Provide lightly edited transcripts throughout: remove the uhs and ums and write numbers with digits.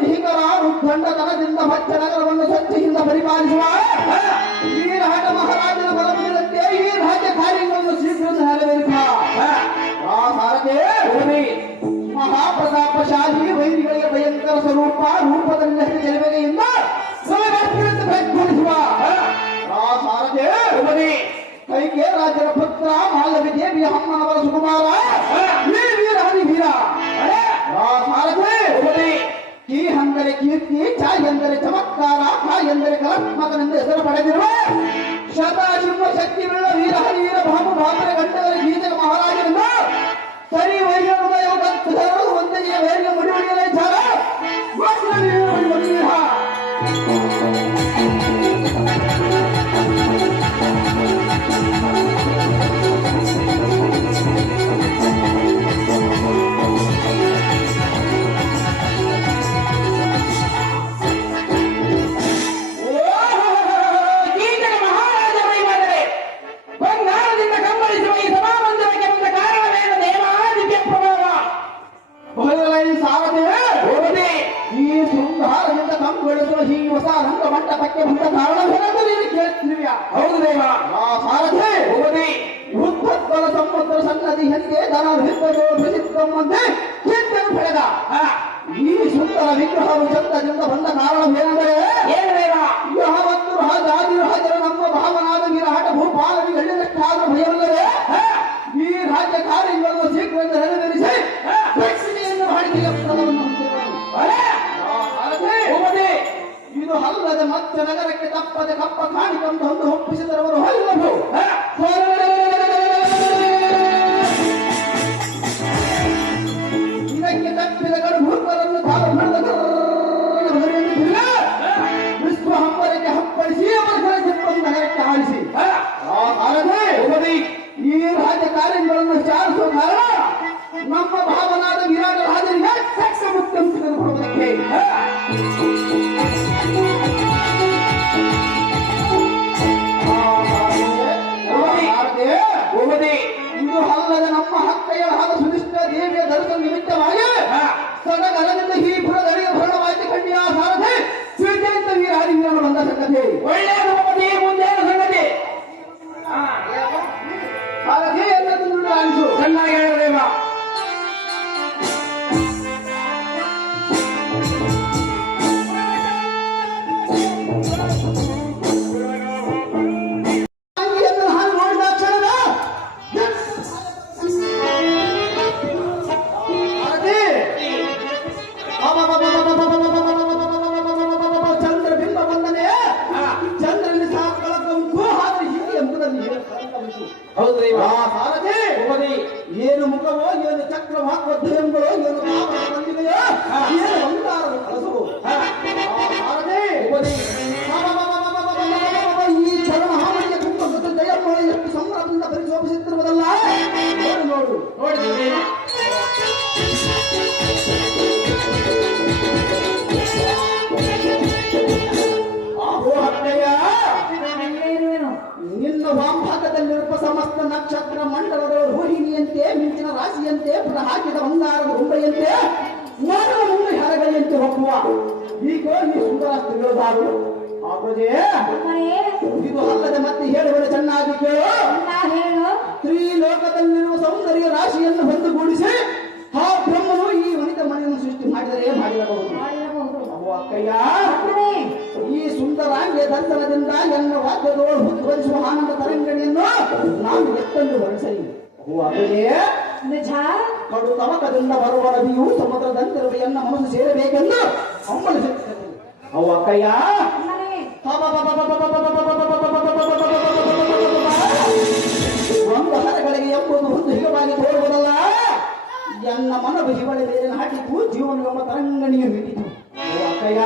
ಭೀಕರಾನುಖಂಡತನದಿಂದ ಭಚ್ಚನಗರವನ್ನು ಸ್ವಚ್ಛದಿಂದ ಪರಿಪಾಲಿಸುವ ಈ ರಾಜ ಮಹಾರಾಜನ ಬಲವೀರತೆ ಈ ರಾಜ್ಯ ಕಾರ್ಯಗಳನ್ನು ಶೀಘ್ರ ನೆರವೇರಿಸುವ ಮಹಾಪ್ರತಾಪಶಾಲಿ ವೈರಿಗಳಿಗೆ ಭಯಂಕರ ಸ್ವರೂಪ ರೂಪದಲ್ಲಿ ಜನಬೆಗೆಯಿಂದ ಕೀರ್ತಿ, ಚ ಎಂದರೆ ಚಮತ್ಕಾರ, ಕ ಎಂದರೆ ಕಲಾತ್ಮಕನೆಂದು ಹೆಸರು ಪಡೆದಿರುವ ಶತಾಶಿವ ಶಕ್ತಿಯುಳ್ಳ ವೀರ ಹರಿವೀರ ಭಾಮ ಭಾಮರ ಗಂಡವರ ಗೀತೆಯ ಮಹಾರಾಜರನ್ನು ಸರಿ ವೈರ್ಯ ಒಂದನೆಯ ವೈರ್ಯ ಮುಡಿಯುಡಿಯಲೇ ಚಾರ ಮಂಟಪಕ್ಕೆ ಬಂದ ಕಾರಣವೇನೆಂದು ನೀನು ಕೇಳುತ್ತಿರುವಿಯಾ? ಹೌದು ದೇವ. ಆ ಸಾರಥಿ ಉದ್ಭತ್ವಲ ಸಮುದ್ರ ಸನ್ನದಿಯಂತೆ ಧನ ಪ್ರಸಿದ್ಧವಂತೆ ಚಿಂತನೆ ಪಡೆದ ಈ ಸುಂದರ ವಿಗ್ರಹವು ಚಂದದಿಂದ ಬಂದ ಕಾರಣವೇನೆಂದರೆ ಏನು ದೇವ? ಯಾವತ್ತು ರಾಜರು ನಮ್ಮ ಭಾವನಾದ ವೀರಹಾಟ ಭೂಪಾಲನಿಗೆ ಹೇಳಿದಕ್ಕಾದ್ರೂ ಭಯವಿಲ್ಲದೆ ಈ ರಾಜ್ಯ ಕಾರ್ಯಗಳನ್ನು ಶೀಘ್ರದಿಂದ ನೆರವೇರಿಸಿ ದಕ್ಷಿಣೆಯನ್ನು ಮಾಡಿದ ಫಲವನ್ನು ಇದು ಅಲ್ಲದೆ ಮತ್ತೆ ನಗರಕ್ಕೆ ತಪ್ಪದೆ ಕಪ್ಪ ಕಾಣಿಕೊಂಡು ಹೊಂದು ಒಪ್ಪಿಸಿದರವರು ಹೊರಗು ಇದಕ್ಕೆ ತಪ್ಪಿದ ಗಡುಭೂತರನ್ನು ತಾವು ಹಿಡಿದ ವಿಶ್ವ ಹಂಬರಕ್ಕೆ ಹಪ್ಪಳಿಸಿ ಅವರ ನಗರಕ್ಕೆ ಆಳಿಸಿ ಈ ರಾಜ್ಯ ಕಾರ್ಯಗಳನ್ನು ಚಾರಿಸುವ ಕಾರಣ ನಮ್ಮ ಭಾವನಾದ ವಿರಾಟ ರಾಜರಿಗೆ ಸಕ್ಷ ಮುಕ್ತಂ ತೆಗೆದುಕೊಳ್ಳುವುದಕ್ಕೆ ಇದು ಅಲ್ಲದೆ ನಮ್ಮ ಹಕ್ಕಯ್ಯಳಾದ ಸುನಿಷ್ಠ ದೇವಿಯ ದರ್ಶನ ನಿಮಿತ್ತವಾಗಿ ಸಡಗರದಿಂದ ಈ ಪುರದಡಿಗೆ ಭರಣವಾಯ್ತು ಕಣ್ಣಿಯ ಸಾರಥಿ ಸ್ವೀಕರಿತ ವೀರ ಹರಿವೀರನು ಬಂದ ಸಂಗತಿ ಒಳ್ಳೆಯದು. ಮುಂದೇನು ಸಂಗತಿ ಸಾರಥಿ ಎಲ್ಲದನ್ನು ಅನಿಸು ಚೆನ್ನಾಗಿ ಹೇಳದೇವ. ಏನು ಮುಖವೋ ಏನು ಚಕ್ರ ವಾಕ್ವಧ್ಯಯಂಗಳೋ ಏನು ಬಂದಿದೆಯೋ ಏನು ಬಂಗಾರದ ಕಲಸವು ಈ ಚರಣ ಹಾವಳಿಯ ಕುಂಭ ದಯಮ್ಮಳೆ ಎಷ್ಟು ಸಂಭ್ರಮದಿಂದ ಪರಿಶೋಭಿಸುತ್ತಿರುವುದಲ್ಲ. ನೋಡು ನೋಡಿ ನಿನ್ನ ವಾಮಭಾಗದಲ್ಲಿರುವ ಸಮಸ್ತ ನಕ್ಷತ್ರ ಮಂಡಲಗಳು ರೋಹಿಣಿಯಂತೆ ಮಿಂಚಿನ ರಾಶಿಯಂತೆ ಪುನಃ ಹಾಕಿದ ಬಂಗಾರದ ಉಂಬೆಯಂತೆ ಮಾಡುವ ಮುಂದೆ ಹರಗಳಿಯಂತೆ ಹೋಗುವ ಈಗ ಈ ಸುಂದರ ಸ್ತ್ರೀಗಳು ಇದು ಅಲ್ಲದೆ ಮತ್ತೆ ಹೇಳುವುದು ಚೆನ್ನಾಗಿ ಕೇಳು. ಸ್ತ್ರೀ ಲೋಕದಲ್ಲಿರುವ ಸೌಂದರ್ಯ ರಾಶಿಯನ್ನು ಬಂದುಗೂಡಿಸಿ ಆ ಬ್ರಹ್ಮನು ಈ ವನಿತ ಮನೆಯನ್ನು ಸೃಷ್ಟಿ ಮಾಡಿದರೆ ಮಾಡಿರಬಹುದು. ಅಕ್ಕಯ್ಯ, ಈ ಸುಂದರಾಂಗಿಯ ದರ್ಶನದಿಂದ ಎನ್ನ ವಾದ್ಯದೋಳು ಉದ್ಭವಿಸುವ ಆನಂದ ತರಂಗಣಿಯನ್ನು ನಾನು ಎತ್ತಂದು ಹೊರಸಲಿ. ಕಡು ತಮಕದಿಂದ ಬರುವ ನದಿಯು ಸಮುದ್ರದಂತಿರುವ ಎನ್ನ ಮನಸ್ಸು ಸೇರಬೇಕೆಂದು ಹಂಬಲಿಸುತ್ತದೆ. ಅವು ಅಕ್ಕಯ್ಯ, ಒಂದು ಹರಗಳಿಗೆ ಎಂಬುದು ಒಂದು ಹಿಗವಾಗಿ ತೋರುವುದಲ್ಲ. ಎನ್ನ ಮನವು ಹಿವಳಿ ಬೇರೆ ಹಾಕಿತು, ಜೀವನವೆಂಬ ತರಂಗಣಿಯು ಹಿಡಿತು. ಅಕ್ಕಯ್ಯ,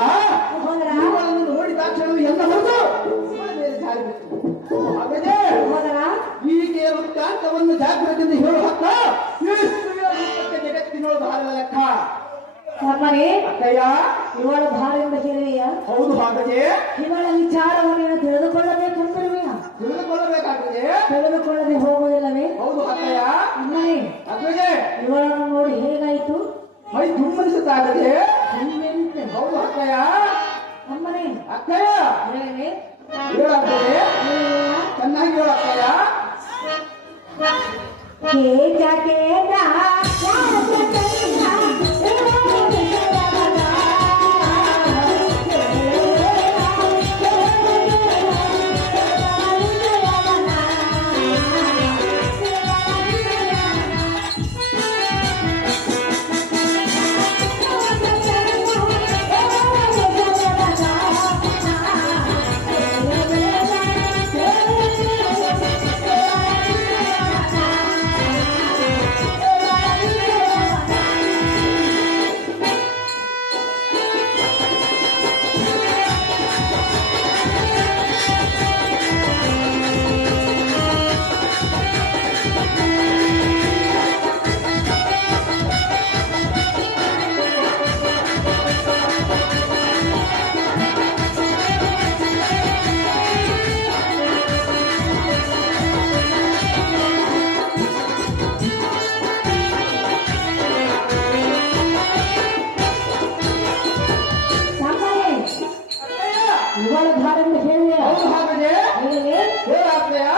ಇವುಗಳನ್ನು ನೋಡಿದಾಕ್ಷಣ ಎನ್ನ ಮನಸ್ಸು ಬೇರೆ ಜಾರಿಬಿಟ್ಟು ಹೀಗೆ ವೃತ್ತಾಂತವನ್ನು ಜಾಗೃತಿಯಿಂದ ಹೇಳುವ ಹಕ್ಕ ಜಗತ್ತಿನೊಳಗೆ ಹಾರುವ ಲೆಕ್ಕ. ಅಕ್ಕಯ್ಯ, ಇವಳ ಭಾರದಿಂದ ಹೇಳುವೆಯ? ಹೌದು ಹಾಗಜೆ. ಇವಳ ವಿಚಾರವನ್ನು ತಿಳಿದುಕೊಳ್ಳಬೇಕೆಂದಿರುವೆಯ? ತಿಳಿದುಕೊಳ್ಳಬೇಕಾಗಿದೆ. ತಿಳಿದುಕೊಳ್ಳದೆ ಹೋಗುವುದಿಲ್ಲವೇ? ಹೌದು ಅಕ್ಕಯ್ಯ. ಅಕ್ಕಯ್ಯ, ಇವಳನ್ನು ನೋಡಿ ಹೇಗಾಯಿತು? ಮೈ ದುಮ್ಮನಿಸುತ್ತಾಗದೆ. ಹೌದು ಅಕ್ಕಯ್ಯ. ಅಮ್ಮನೇ ಅಕ್ಕಯ್ಯ, ಹೇಳವೆ ಹೇಳಕ್ಕಯ್ಯ, ಚೆನ್ನಾಗಿ ಹೇಳಕ್ಕಯ್ಯ. ಇವಳ ಭಾರತ ಹೇಳಿ ಹೌದು ಹಾಗಾದ್ರೆ ಹೇಳಾಗ್ತೇಯ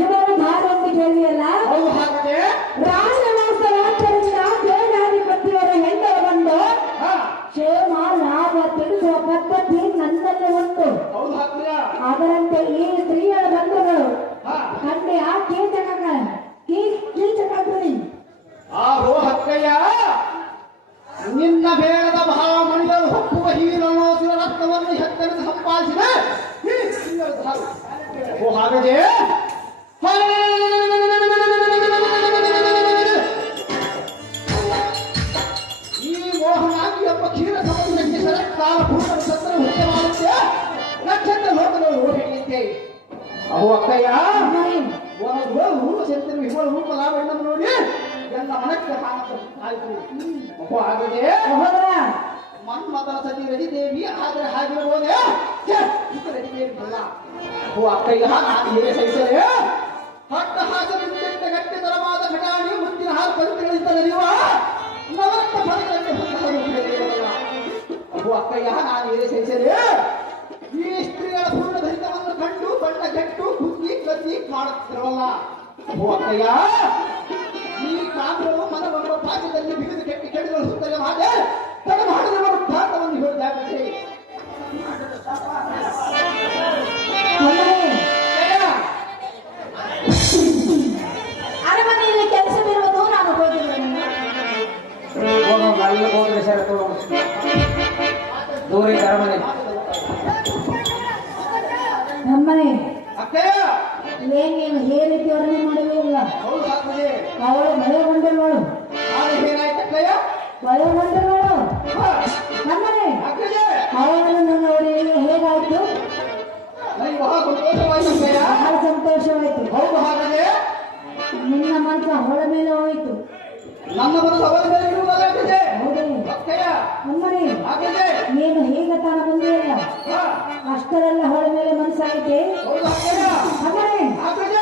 ಇವರ ಭಾರತ ಕೇಳಿಯಲ್ಲ ಹೌದು ಹಾಗಾದ್ರೆ ರಾಜವಾಸ ರಾಜ್ಯದಿಂದ ದೇವಾಧಿಪತಿಯವರ ಹೆಂಡರು ಬಂದು ಕ್ಷೇಮ ಲಾಭ ತಿಳಿಸುವ ಪದ್ಧತಿ ನನ್ನಲ್ಲಿ ಉಂಟು. ಹೌದು ಹಾಕ್ತೀಯ ಅದರಂತೆ ಈ ಸ್ತ್ರೀಯರ ಬಂಧುಗಳು ಕಂಡೆ ಆ ಕೀಚಕಿ ಆಹೋ ಹಕ್ಕಯ್ಯ ನಿನ್ನ ಬೇಡದ ಮಹಾಮಣಿಗಳು ಹೊಕ್ಕುವ ಹೀರನೋಸಿನ ರಕ್ತವನ್ನು ಹೆತ್ತರಿಸಿ ಸಂಪಾದಿಸಿದ ಈ ಸ್ತ್ರೀಯರ ಧಾರು. ಓ ಹಾಗಾದ್ರೆ ಈ ಮೋಹನಾಗಿ ಎಂಬ ಕ್ಷೀರ ಸಮುದ್ರಕ್ಕೆ ಶರತ್ಕಾಲ ಪೂರ್ಣ ಚಂದ್ರ ಮುಖ್ಯವಾಗುತ್ತೆ ನಕ್ಷತ್ರ ಲೋಕಗಳು ಓಡಿಯಂತೆ. ಅಹೋ ಅಕ್ಕಯ್ಯ ಊರು ಸೆಂತಿರುವ ಇವಳ ರೂಪ ಲಾಭವನ್ನು ನೋಡಿ ಎಲ್ಲ ಮನಕ್ಕೆ ಆಯ್ತು. ಅಹೋ ಹಾಗಾದ್ರೆ ಮನ್ಮಥನ ಸತಿ ರಜಿದೇವಿ ಆದರೆ ಹಾಗಿರಬಹುದೇ ರಜಿದೇವಿ ಅಲ್ಲ. ಓ ಅಕ್ಕಯ್ಯ ನಾನು ಸಹಿಸಲೇ ಹಟ್ಟ ಹಾಸನಿಂದ ಗಟ್ಟಿತರವಾದ ಘಟಾಣಿ ಮುತ್ತಿನ ಹಾಲು ಪವಿತ್ರಗಳಿಂದ ನಡೆಯುವ ನವರತ್ನ ಫಲಗಳಲ್ಲಿ ಅಬ್ಬು ಅಕ್ಕಯ್ಯ ನಾನು ಸಹಿಸಲೇ ಈ ಸ್ತ್ರೀಗಳ ಪೂರ್ಣ ಧರಿತವನ್ನು ಕಂಡು ಬಣ್ಣ ಕೆಟ್ಟು ಕುಗ್ಗಿ ಕದ್ದಿ ಮಾಡುತ್ತಿರವಲ್ಲ. ಅಬ್ಬು ಅಕ್ಕಯ್ಯ ಈ ಕಾಂಗ್ರವು ಮನವನ್ನು ಪಾಠದಲ್ಲಿ ಬಿಗಿದು ಕೆಟ್ಟಿ ಕೆಡಿಗಳು ಸುತ್ತಲೇ ಮಾಡಿ ತಡ ಮಾಡಿದ ಭಾರತವನ್ನು ಹೇಳಿದಾಗುತ್ತೆ. ಅರಮನೆಯಲ್ಲಿ ಕೆಲಸವಿರುವುದು ನಾನು ಹೋಗಿದ್ದೇನೆ. ಹೋದ್ರೆ ಸರ್ ದೂರ ಇದೆ ಅರಮನೆ. ನಮ್ಮನೆ ಅಕ್ಕಯ್ಯ ಏನ್ ನೀನು ಹೇ ರೀತಿ ವರ್ಣನೆ ಮಾಡಲೇ ಇಲ್ಲ. ಹೌದು ಹಾಕ್ತದೆ ಅವಳು ಭಯಗೊಂಡಳು. ಆದರೆ ಏನಾಯ್ತು ಅಕ್ಕಯ್ಯ? ಭಯಗೊಂಡಳು ನಮ್ಮನೆ ಅಕ್ಕಯ್ಯ ಅವಳನ್ನು ನೋಡಿ ಹೇಗಾಯ್ತು? ನನಗೆ ಬಹಳ ಸಂತೋಷವಾಯ್ತು ಅಕ್ಕಯ್ಯ. ಬಹಳ ಸಂತೋಷವಾಯ್ತು. ಹೌದು ಹಾಗಾದ್ರೆ ನಿನ್ನ ಮನಸ್ಸು ಅವಳ ಮೇಲೆ ಹೋಯಿತು. ನನ್ನ ಮನಸ್ಸು ಅವರ ಮೇಲೆ ಇರುವುದಲ್ಲ ಅಕ್ಕಯ್ಯ. ಹೌದೇ ಅಕ್ಕಯ್ಯ ನಮ್ಮನೆ ಅಕ್ಕಯ್ಯ ನೀನು ಹೇಗೆ ತಾನ ಬಂದಿಲ್ಲ ಅಷ್ಟರೆಲ್ಲ ಅವಳ ಮೇಲೆ ಮನಸ್ಸಾಯಿತೆ. ಹೌದು ಅಕ್ಕಯ್ಯ ನಮ್ಮನೆ ಅಕ್ಕಯ್ಯ